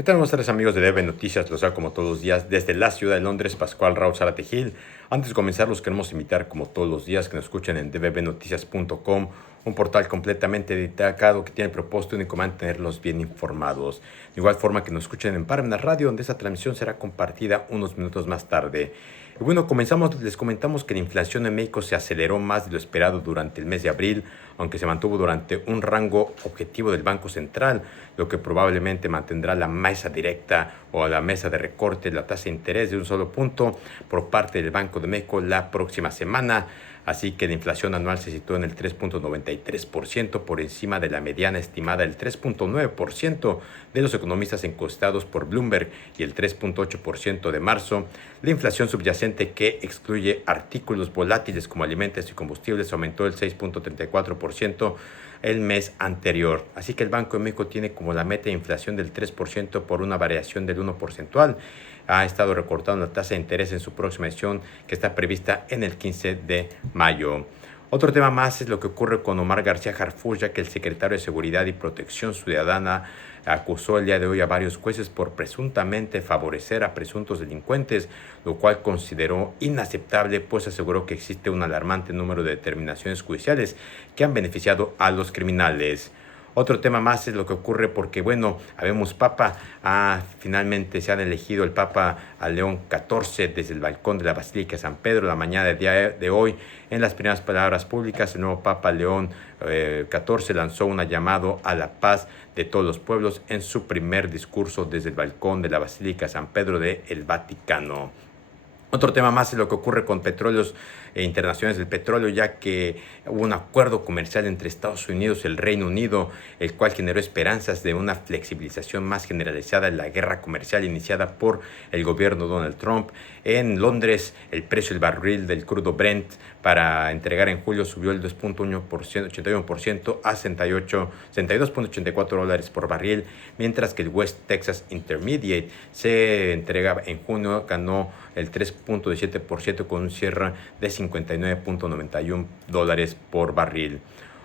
¿Qué tal? Buenas tardes amigos de DB Noticias, los saludo como todos los días desde la ciudad de Londres, Pascual Raúl Zárate Gil. Antes de comenzar los queremos invitar como todos los días que nos escuchen en dbbnoticias.com, un portal completamente dedicado que tiene el propósito único de mantenerlos bien informados. De igual forma que nos escuchen en Parmenas Radio, donde esta transmisión será compartida unos minutos más tarde. Y bueno, comenzamos, les comentamos que la inflación en México se aceleró más de lo esperado durante el mes de abril, aunque se mantuvo durante un rango objetivo del Banco Central, lo que probablemente mantendrá la mesa directa o la mesa de recorte de la tasa de interés de un solo punto por parte del Banco de México la próxima semana. Así que la inflación anual se situó en el 3.93% por encima de la mediana estimada del 3.9% de los economistas encuestados por Bloomberg y el 3.8% de marzo. La inflación subyacente, que excluye artículos volátiles como alimentos y combustibles, aumentó el 6.34% el mes anterior. Así que el Banco de México tiene como la meta de inflación del 3% por una variación del 1 porcentual. Ha estado recortando la tasa de interés en su próxima sesión, que está prevista en el 15 de mayo. Otro tema más es lo que ocurre con Omar García Harfuch, ya que el secretario de Seguridad y Protección Ciudadana acusó el día de hoy a varios jueces por presuntamente favorecer a presuntos delincuentes, lo cual consideró inaceptable, pues aseguró que existe un alarmante número de determinaciones judiciales que han beneficiado a los criminales. Otro tema más es lo que ocurre porque, bueno, habemos Papa, finalmente se han elegido el Papa a León XIV desde el balcón de la Basílica de San Pedro la mañana del día de hoy. En las primeras palabras públicas, el nuevo Papa León XIV lanzó un llamado a la paz de todos los pueblos en su primer discurso desde el balcón de la Basílica de San Pedro del Vaticano. Otro tema más es lo que ocurre con petróleos internacionales del petróleo, ya que hubo un acuerdo comercial entre Estados Unidos y el Reino Unido, el cual generó esperanzas de una flexibilización más generalizada de la guerra comercial iniciada por el gobierno de Donald Trump. En Londres, el precio del barril del crudo Brent para entregar en julio subió el 2.81% a $62.84 por barril, mientras que el West Texas Intermediate se entrega en junio, ganó el 3.17% con un cierre de $59.91 por barril.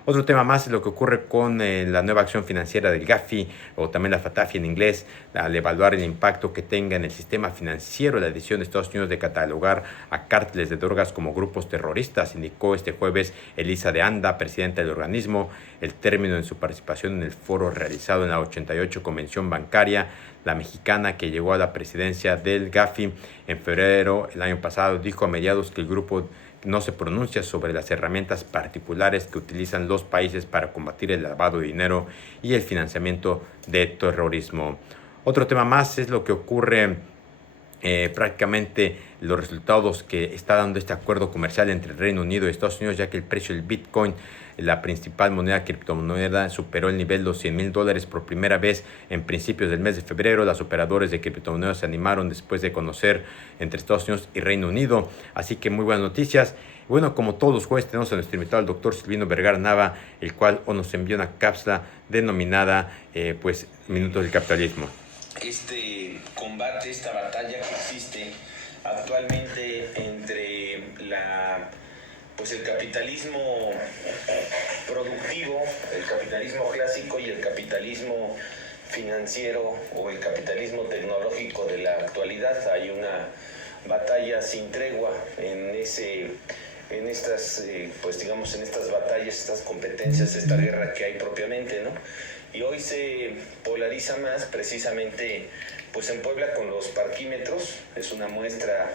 Otro tema más es lo que ocurre con la nueva acción financiera del GAFI, o también la FATAFI en inglés, al evaluar el impacto que tenga en el sistema financiero la decisión de Estados Unidos de catalogar a cárteles de drogas como grupos terroristas, indicó este jueves Elisa de Anda, presidenta del organismo, el término en su participación en el foro realizado en la 88 Convención Bancaria. La mexicana, que llegó a la presidencia del GAFI en febrero el año pasado, dijo a mediados que el grupo no se pronuncia sobre las herramientas particulares que utilizan los países para combatir el lavado de dinero y el financiamiento de terrorismo. Otro tema más es lo que ocurre prácticamente los resultados que está dando este acuerdo comercial entre el Reino Unido y Estados Unidos, ya que el precio del Bitcoin, la principal criptomoneda, superó el nivel de los $100,000 por primera vez en principios del mes de febrero. Los operadores de criptomonedas se animaron después de conocer entre Estados Unidos y Reino Unido, así que muy buenas noticias. Bueno, como todos los jueves tenemos a nuestro invitado, el doctor Silvino Vergara Nava, el cual nos envió una cápsula denominada Minutos del Capitalismo. Este combate, esta batalla que existe actualmente entre el capitalismo productivo, el capitalismo clásico y el capitalismo financiero o el capitalismo tecnológico de la actualidad. Hay una batalla sin tregua en estas batallas, estas competencias, esta guerra que hay propiamente, ¿no? Y hoy se polariza más precisamente en Puebla con los parquímetros. Es una muestra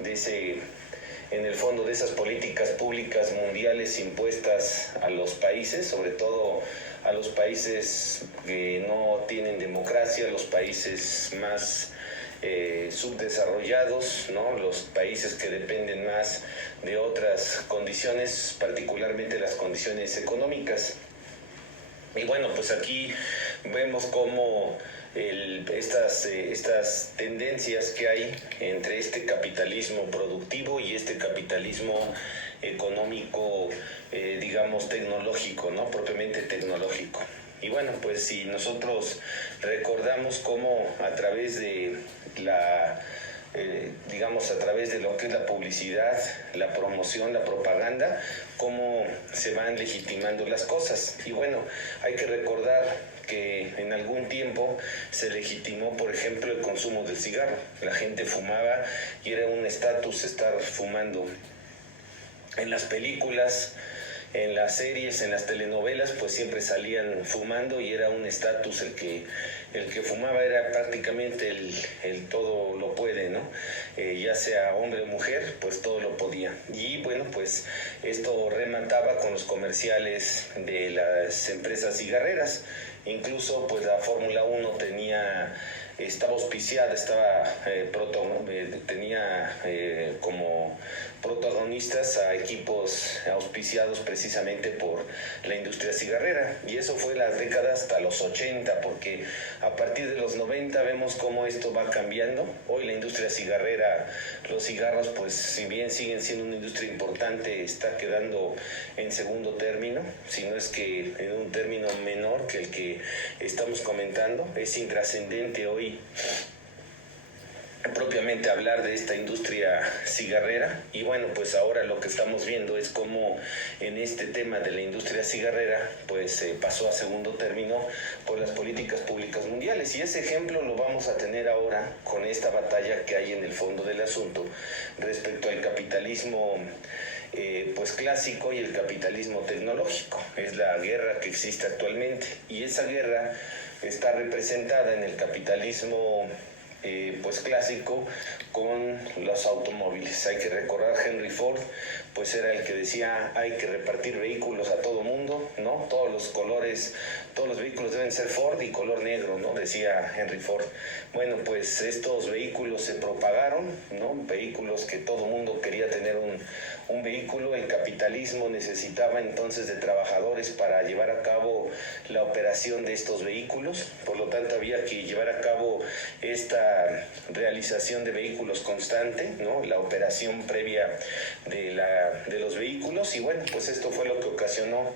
en el fondo de esas políticas públicas mundiales impuestas a los países, sobre todo a los países que no tienen democracia, los países más subdesarrollados, ¿no? Los países que dependen más de otras condiciones, particularmente las condiciones económicas. Y bueno, aquí vemos cómo estas tendencias que hay entre este capitalismo productivo y este capitalismo económico, tecnológico, ¿no? Propiamente tecnológico. Y bueno, si nosotros recordamos cómo a través de a través de lo que es la publicidad, la promoción, la propaganda, cómo se van legitimando las cosas. Y bueno, hay que recordar que en algún tiempo se legitimó, por ejemplo, el consumo del cigarro. La gente fumaba y era un estatus estar fumando. En las películas, en las series, en las telenovelas, pues siempre salían fumando y era un estatus el que fumaba era prácticamente el todo lo puede, ¿no? Ya sea hombre o mujer, pues todo lo podía. Y bueno, pues esto remataba con los comerciales de las empresas cigarreras. Incluso pues la Fórmula 1 estaba auspiciada, tenía como protagonistas a equipos auspiciados precisamente por la industria cigarrera, y eso fue las décadas hasta los 80, porque a partir de los 90 vemos cómo esto va cambiando. Hoy la industria cigarrera, los cigarros, pues si bien siguen siendo una industria importante, está quedando en segundo término, si no es que en un término menor que el que estamos comentando. Es intrascendente hoy propiamente hablar de esta industria cigarrera, y bueno, pues ahora lo que estamos viendo es cómo en este tema de la industria cigarrera pues pasó a segundo término por las políticas públicas mundiales, y ese ejemplo lo vamos a tener ahora con esta batalla que hay en el fondo del asunto respecto al capitalismo pues clásico y el capitalismo tecnológico. Es la guerra que existe actualmente, y esa guerra está representada en el capitalismo pues clásico con los automóviles. Hay que recordar, Henry Ford pues era el que decía: hay que repartir vehículos a todo mundo, ¿no? Todos los colores, todos los vehículos deben ser Ford y color negro, ¿no? Decía Henry Ford. Bueno, pues estos vehículos se propagaron, ¿no? Vehículos que todo mundo quería tener un vehículo. El capitalismo necesitaba entonces de trabajadores para llevar a cabo la operación de estos vehículos, por lo tanto había que llevar a cabo esta realización de vehículos constante, ¿no? La operación previa de los vehículos, y bueno, pues esto fue lo que ocasionó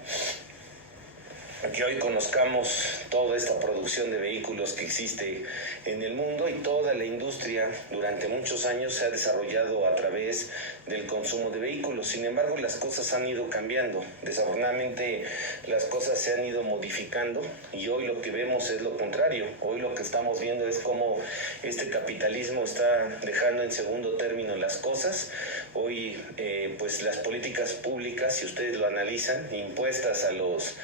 que hoy conozcamos toda esta producción de vehículos que existe en el mundo, y toda la industria durante muchos años se ha desarrollado a través del consumo de vehículos. Sin embargo, las cosas han ido cambiando. Desafortunadamente, las cosas se han ido modificando, y hoy lo que vemos es lo contrario. Hoy lo que estamos viendo es cómo este capitalismo está dejando en segundo término las cosas. Hoy, pues las políticas públicas, si ustedes lo analizan, impuestas a los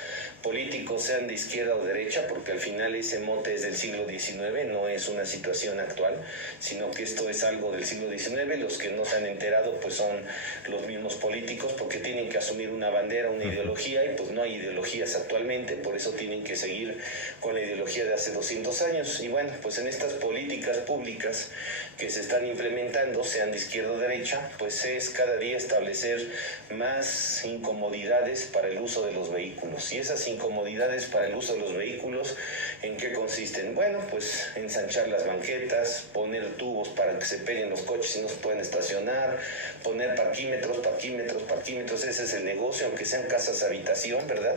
políticos, sean de izquierda o derecha, porque al final ese mote es del siglo XIX, no es una situación actual, sino que esto es algo del siglo XIX. Los que no se han enterado pues son los mismos políticos, porque tienen que asumir una bandera, una ideología, y pues no hay ideologías actualmente, por eso tienen que seguir con la ideología de hace 200 años. Y bueno, pues en estas políticas públicas que se están implementando, sean de izquierda o derecha, pues es cada día establecer más incomodidades para el uso de los vehículos. Y esas incomodidades para el uso de los vehículos, ¿en qué consisten? Bueno, pues ensanchar las banquetas, poner tubos para que se peguen los coches y no se pueden estacionar, poner parquímetros, ese es el negocio, aunque sean casas habitación, ¿verdad?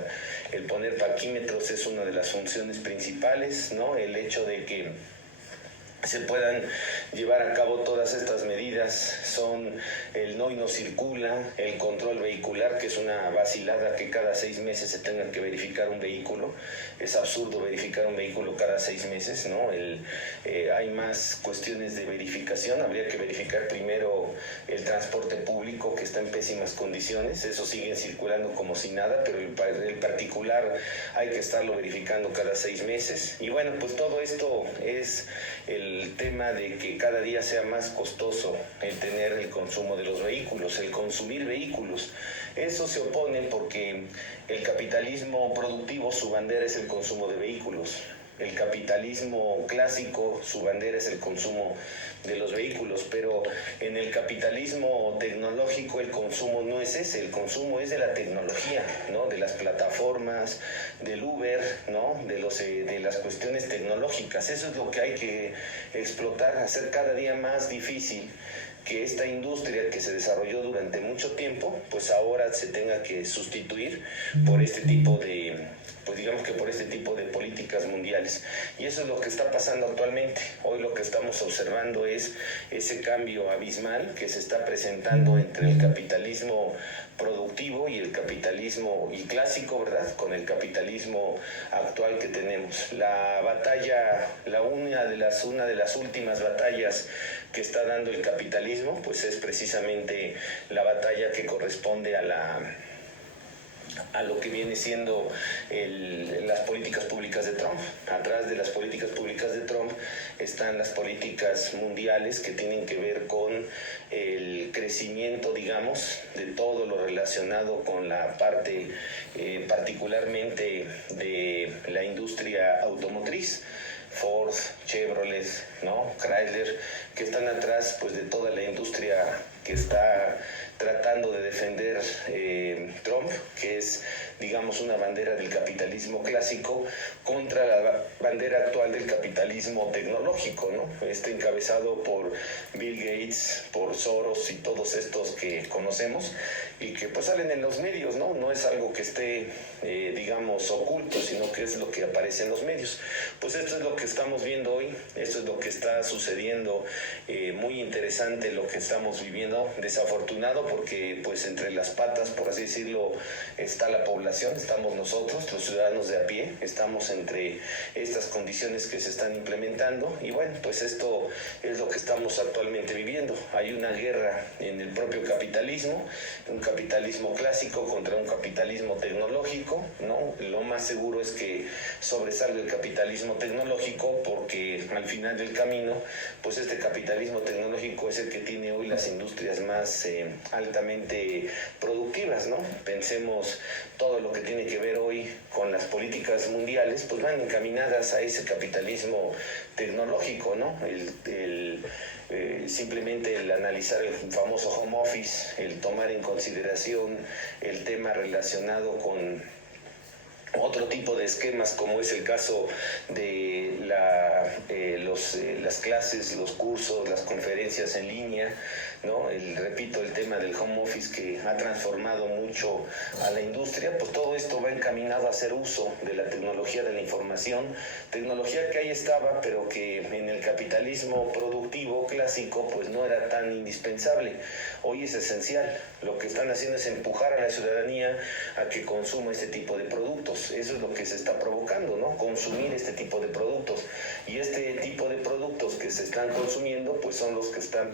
El poner parquímetros es una de las funciones principales, ¿no? El hecho de que se puedan llevar a cabo todas estas medidas son el no y no circula, el control vehicular, que es una vacilada que cada 6 meses se tenga que verificar un vehículo. Es absurdo verificar un vehículo cada 6 meses, ¿no? Hay más cuestiones de verificación. Habría que verificar primero el transporte público, que está en pésimas condiciones. Eso sigue circulando como si nada, pero el particular hay que estarlo verificando cada 6 meses. Y bueno, pues todo esto es el tema de que cada día sea más costoso el tener el consumo de los vehículos, el consumir vehículos. Eso se opone porque el capitalismo productivo, su bandera es el consumo de vehículos. El capitalismo clásico, su bandera es el consumo de los vehículos, pero en el capitalismo tecnológico el consumo no es ese, el consumo es de la tecnología, ¿no? De las plataformas, del Uber, ¿no? De las cuestiones tecnológicas. Eso es lo que hay que explotar, hacer cada día más difícil que esta industria que se desarrolló durante mucho tiempo, pues ahora se tenga que sustituir por este tipo pues digamos que por este tipo de políticas mundiales. Y eso es lo que está pasando actualmente. Hoy lo que estamos observando es ese cambio abismal que se está presentando entre el capitalismo productivo y el capitalismo y clásico, ¿verdad? Con el capitalismo actual que tenemos. La batalla, una de las últimas batallas que está dando el capitalismo, pues es precisamente la batalla que corresponde a lo que viene siendo las políticas públicas de Trump. Atrás de las políticas públicas de Trump están las políticas mundiales que tienen que ver con el crecimiento, digamos, de todo lo relacionado con la parte particularmente de la industria automotriz. Ford, Chevrolet, ¿no? Chrysler, que están atrás pues de toda la industria que está tratando de defender Trump, que es, digamos, una bandera del capitalismo clásico contra la bandera actual del capitalismo tecnológico, ¿no? Encabezado por Bill Gates, por Soros y todos estos que conocemos y que pues salen en los medios, ¿no? No es algo que esté, digamos, oculto, sino que es lo que aparece en los medios. Pues esto es lo que estamos viendo hoy, esto es lo que está sucediendo, muy interesante lo que estamos viviendo, desafortunado porque pues entre las patas, por así decirlo, está la población, estamos nosotros, los ciudadanos de a pie, estamos entre estas condiciones que se están implementando y bueno, pues esto es lo que estamos actualmente viviendo. Hay una guerra en el propio capitalismo, un capitalismo clásico contra un capitalismo tecnológico, ¿no? Lo más seguro es que sobresalga el capitalismo tecnológico porque al final del camino, pues este capitalismo tecnológico es el que tiene hoy las industrias más altamente productivas, ¿no? Pensemos todo lo que tiene que ver hoy con las políticas mundiales, pues van encaminadas a ese capitalismo tecnológico, ¿no? Simplemente el analizar el famoso home office, el tomar en consideración el tema relacionado con otro tipo de esquemas como es el caso de las clases, los cursos, las conferencias en línea, ¿no? Repito, el tema del home office que ha transformado mucho a la industria, pues todo esto va encaminado a hacer uso de la tecnología de la información, tecnología que ahí estaba, pero que en el capitalismo productivo clásico pues no era tan indispensable. Hoy es esencial. Lo que están haciendo es empujar a la ciudadanía a que consuma este tipo de productos. Eso es lo que se está provocando, ¿no? Consumir este tipo de productos. Y este tipo de productos que se están consumiendo, pues son los que están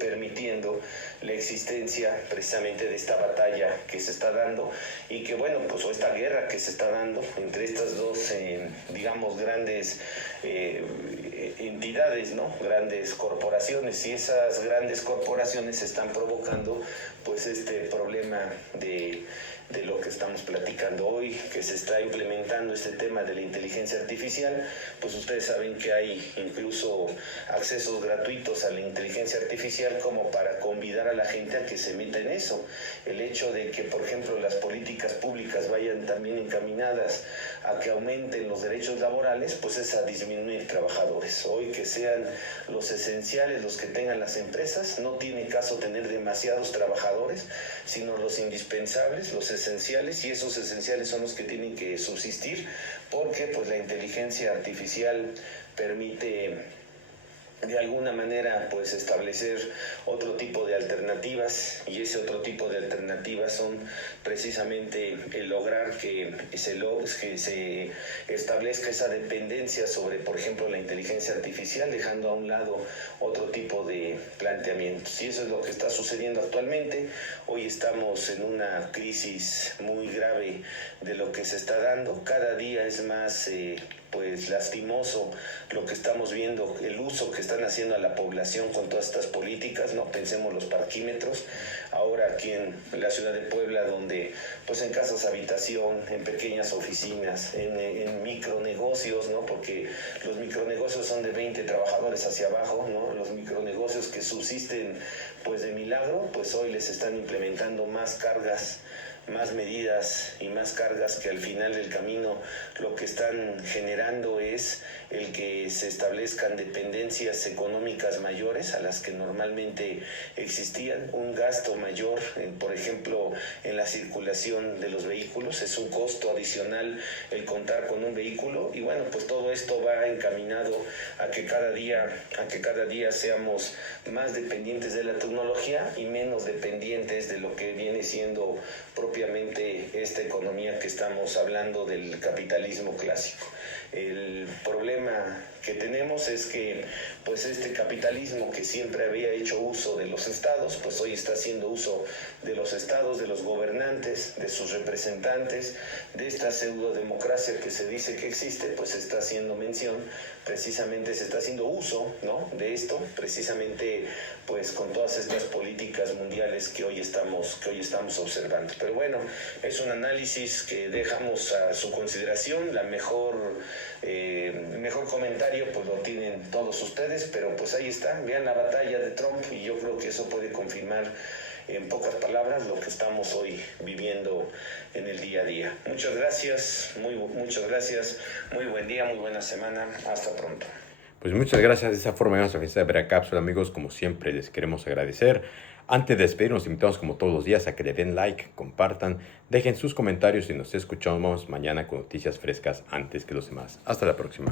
permitiendo la existencia precisamente de esta batalla que se está dando y que, bueno, pues o esta guerra que se está dando entre estas dos, digamos, grandes entidades, ¿no? Grandes corporaciones, y esas grandes corporaciones están provocando pues este problema de lo que estamos platicando hoy, que se está implementando este tema de la inteligencia artificial. Pues ustedes saben que hay incluso accesos gratuitos a la inteligencia artificial como para convidar a la gente a que se meta en eso. El hecho de que, por ejemplo, las políticas públicas vayan también encaminadas a que aumenten los derechos laborales, pues es a disminuir trabajadores. Hoy que sean los esenciales los que tengan las empresas, no tiene caso tener demasiados trabajadores, sino los indispensables, los esenciales, y esos esenciales son los que tienen que subsistir, porque pues la inteligencia artificial permite de alguna manera pues establecer otro tipo de alternativas, y ese otro tipo de alternativas son precisamente el lograr que se establezca esa dependencia sobre, por ejemplo, la inteligencia artificial, dejando a un lado otro tipo de planteamientos. Y eso es lo que está sucediendo actualmente. Hoy estamos en una crisis muy grave de lo que se está dando. Cada día es más pues lastimoso lo que estamos viendo, el uso que están haciendo a la población con todas estas políticas, ¿no? Pensemos los parquímetros, ahora aquí en la ciudad de Puebla, donde pues en casas habitación, en pequeñas oficinas, en micronegocios, ¿no? Porque los micronegocios son de 20 trabajadores hacia abajo, ¿no? Los micronegocios que subsisten pues de milagro, pues hoy les están implementando más cargas más medidas y más cargas que al final del camino lo que están generando es el que se establezcan dependencias económicas mayores a las que normalmente existían, un gasto mayor, por ejemplo, en la circulación de los vehículos, es un costo adicional el contar con un vehículo, y bueno, pues todo esto va encaminado a que cada día seamos más dependientes de la tecnología y menos dependientes de lo que viene siendo propiamente esta economía que estamos hablando del capitalismo clásico. El problema que tenemos es que pues este capitalismo que siempre había hecho uso de los estados, pues hoy está haciendo uso de los estados, de los gobernantes, de sus representantes, de esta pseudodemocracia que se dice que existe, pues se está haciendo mención, precisamente se está haciendo uso, ¿no?, de esto, precisamente pues con todas estas políticas mundiales que hoy estamos observando. Pero bueno, es un análisis que dejamos a su consideración. La mejor comentario pues lo tienen todos ustedes, pero pues ahí está, vean la batalla de Trump, y yo creo que eso puede confirmar en pocas palabras lo que estamos hoy viviendo en el día a día. Muchas gracias, muy buen día, muy buena semana, hasta pronto. Pues muchas gracias. De esa forma vamos a finalizar la primera cápsula, amigos. Como siempre, les queremos agradecer. Antes de despedirnos, invitamos como todos los días a que le den like, compartan, dejen sus comentarios y nos escuchamos mañana con noticias frescas antes que los demás. Hasta la próxima.